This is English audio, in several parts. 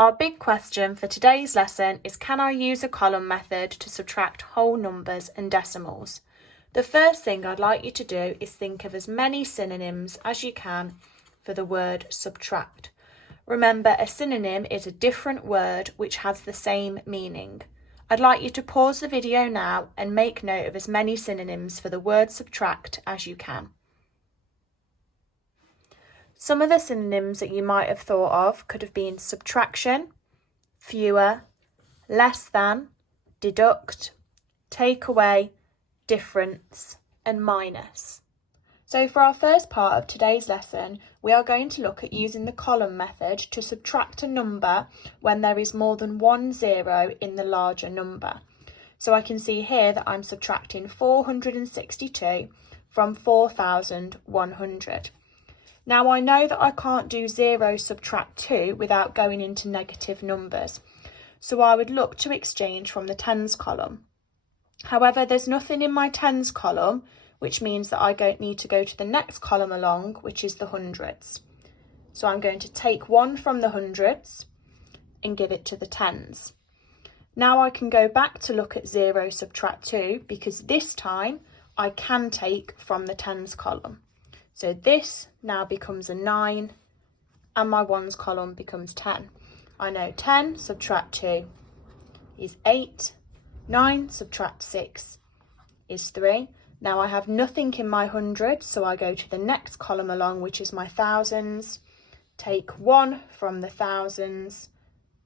Our big question for today's lesson is, can I use a column method to subtract whole numbers and decimals? The first thing I'd like you to do is think of as many synonyms as you can for the word subtract. Remember, a synonym is a different word which has the same meaning. I'd like you to pause the video now and make note of as many synonyms for the word subtract as you can. Some of the synonyms that you might have thought of could have been subtraction, fewer, less than, deduct, take away, difference, and minus. So for our first part of today's lesson, we are going to look at using the column method to subtract a number when there is more than one zero in the larger number. So I can see here that I'm subtracting 462 from 4,100. Now I know that I can't do 0 subtract 2 without going into negative numbers, so I would look to exchange from the tens column. However, there's nothing in my tens column, which means that I need to go to the next column along, which is the hundreds. So I'm going to take 1 from the hundreds and give it to the tens. Now I can go back to look at 0 subtract 2 because this time I can take from the tens column. So this now becomes a 9 and my ones column becomes 10. I know 10 subtract 2 is 8, 9 subtract 6 is 3. Now I have nothing in my hundreds, so I go to the next column along, which is my thousands, take 1 from the thousands,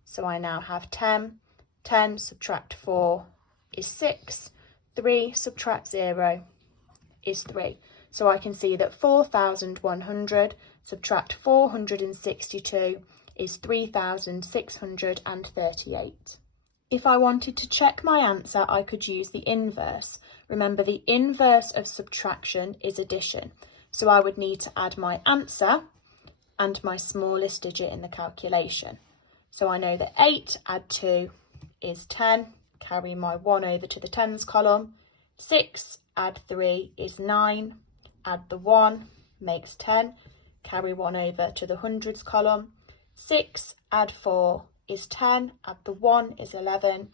so I now have 10. 10 subtract 4 is 6, 3 subtract 0 is 3. So I can see that 4,100 subtract 462 is 3,638. If I wanted to check my answer, I could use the inverse. Remember, the inverse of subtraction is addition. So I would need to add my answer and my smallest digit in the calculation. So I know that 8 add 2 is 10, carry my 1 over to the tens column. 6 add 3 is 9. Add the 1 makes 10, carry 1 over to the hundreds column. 6 add 4 is 10, add the 1 is 11,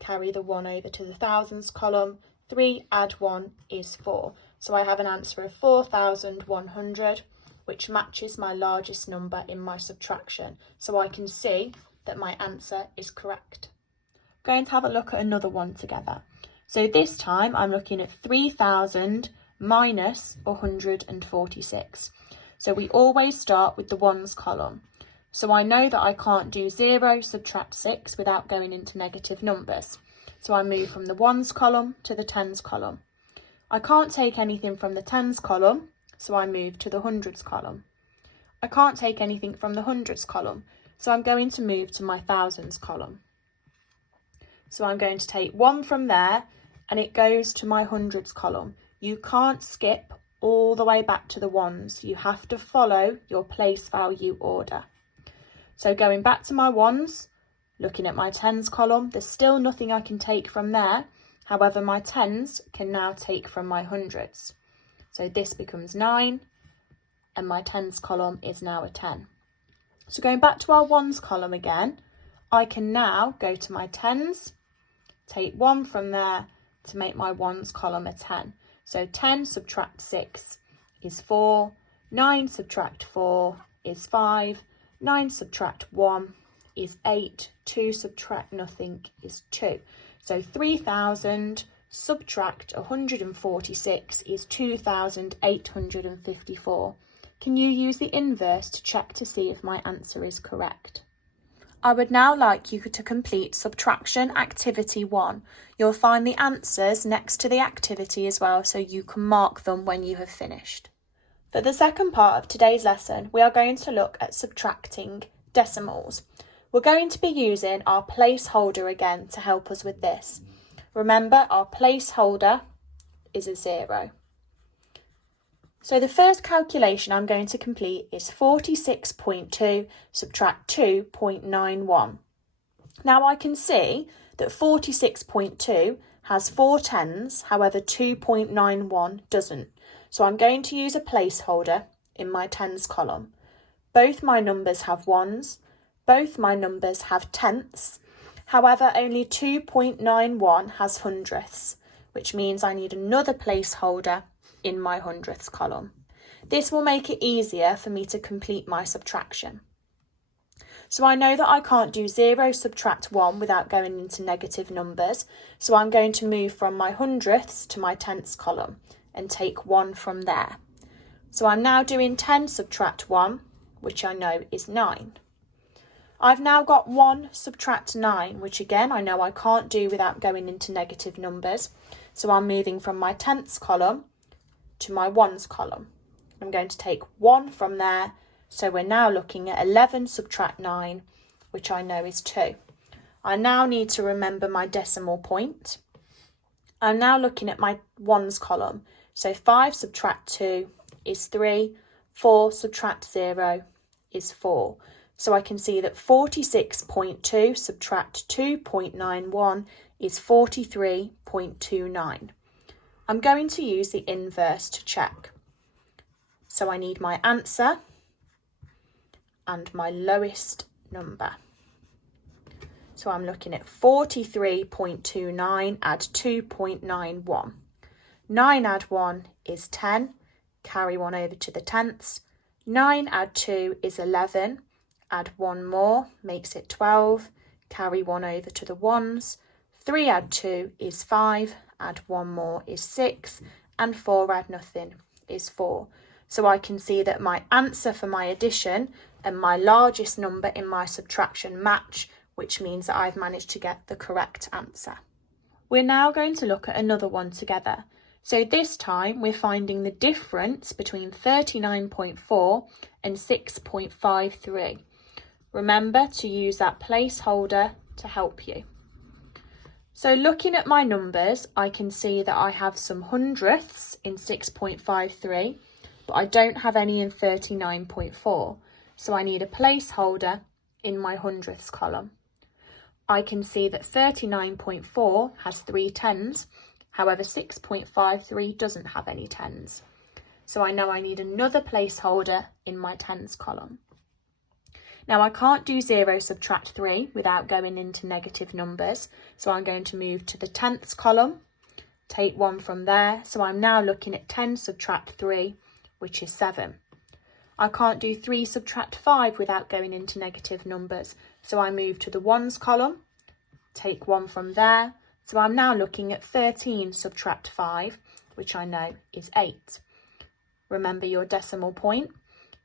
carry the 1 over to the thousands column. 3 add 1 is 4. So I have an answer of 4,100, which matches my largest number in my subtraction. So I can see that my answer is correct. I'm going to have a look at another one together. So this time I'm looking at 3,000 minus 146. So we always start with the ones column. So I know that I can't do 0 subtract 6 without going into negative numbers. So I move from the ones column to the tens column. I can't take anything from the tens column, so I move to the hundreds column. I can't take anything from the hundreds column, so I'm going to move to my thousands column. So I'm going to take 1 from there and it goes to my hundreds column. You can't skip all the way back to the ones. You have to follow your place value order. So going back to my ones, looking at my tens column, there's still nothing I can take from there. However, my tens can now take from my hundreds. So this becomes 9 and my tens column is now a 10. So going back to our ones column again, I can now go to my tens, take 1 from there to make my ones column a 10. So 10 subtract 6 is 4, 9 subtract 4 is 5, 9 subtract 1 is 8, 2 subtract nothing is 2. So 3,000 subtract 146 is 2,854. Can you use the inverse to check to see if my answer is correct? I would now like you to complete Subtraction Activity 1. You'll find the answers next to the activity as well, so you can mark them when you have finished. For the second part of today's lesson, we are going to look at subtracting decimals. We're going to be using our placeholder again to help us with this. Remember, our placeholder is a 0. So the first calculation I'm going to complete is 46.2 subtract 2.91. Now I can see that 46.2 has 4 tens, however 2.91 doesn't. So I'm going to use a placeholder in my tens column. Both my numbers have ones, Both my numbers have tenths. However, only 2.91 has hundredths, which means I need another placeholder in my hundredths column. This will make it easier for me to complete my subtraction. So I know that I can't do 0 subtract 1 without going into negative numbers, so I'm going to move from my hundredths to my tenths column and take 1 from there. So I'm now doing 10 subtract 1, which I know is 9. I've now got 1 subtract 9, which again I know I can't do without going into negative numbers. So I'm moving from my tenths column to my ones column. I'm going to take 1 from there, so we're now looking at 11 subtract 9, which I know is 2. I now need to remember my decimal point. I'm now looking at my ones column, so 5 subtract 2 is 3, 4 subtract 0 is 4. So I can see that 46.2 subtract 2.91 is 43.29. I'm going to use the inverse to check. So I need my answer and my lowest number. So I'm looking at 43.29 add 2.91. 9 add 1 is 10. Carry 1 over to the tenths. 9 add 2 is 11. Add 1 more, makes it 12, carry 1 over to the ones, 3 add 2 is 5, add 1 more is 6, and 4 add nothing is 4. So I can see that my answer for my addition and my largest number in my subtraction match, which means that I've managed to get the correct answer. We're now going to look at another one together. So this time we're finding the difference between 39.4 and 6.53. Remember to use that placeholder to help you. So looking at my numbers, I can see that I have some hundredths in 6.53, but I don't have any in 39.4. So I need a placeholder in my hundredths column. I can see that 39.4 has 3 tens, however 6.53 doesn't have any tens. So I know I need another placeholder in my tens column. Now I can't do 0 subtract 3 without going into negative numbers, so I'm going to move to the tenths column, take 1 from there, so I'm now looking at 10 subtract 3, which is 7. I can't do 3 subtract 5 without going into negative numbers, so I move to the ones column, take 1 from there, so I'm now looking at 13 subtract 5, which I know is 8. Remember your decimal point.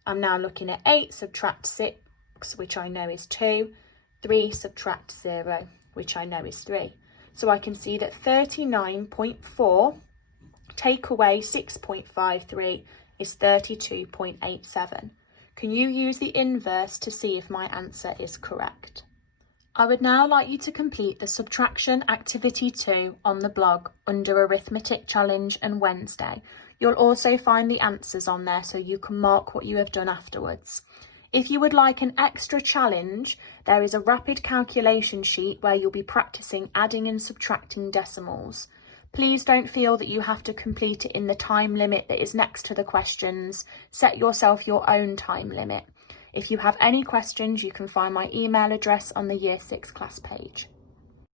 I'm now looking at 8 subtract 6, which I know is 2, 3 subtract 0, which I know is 3. So I can see that 39.4 take away 6.53 is 32.87. Can you use the inverse to see if my answer is correct? I would now like you to complete the Subtraction Activity 2 on the blog under Arithmetic Challenge and Wednesday. You'll also find the answers on there so you can mark what you have done afterwards. If you would like an extra challenge, there is a rapid calculation sheet where you'll be practicing adding and subtracting decimals. Please don't feel that you have to complete it in the time limit that is next to the questions. Set yourself your own time limit. If you have any questions, you can find my email address on the Year 6 class page.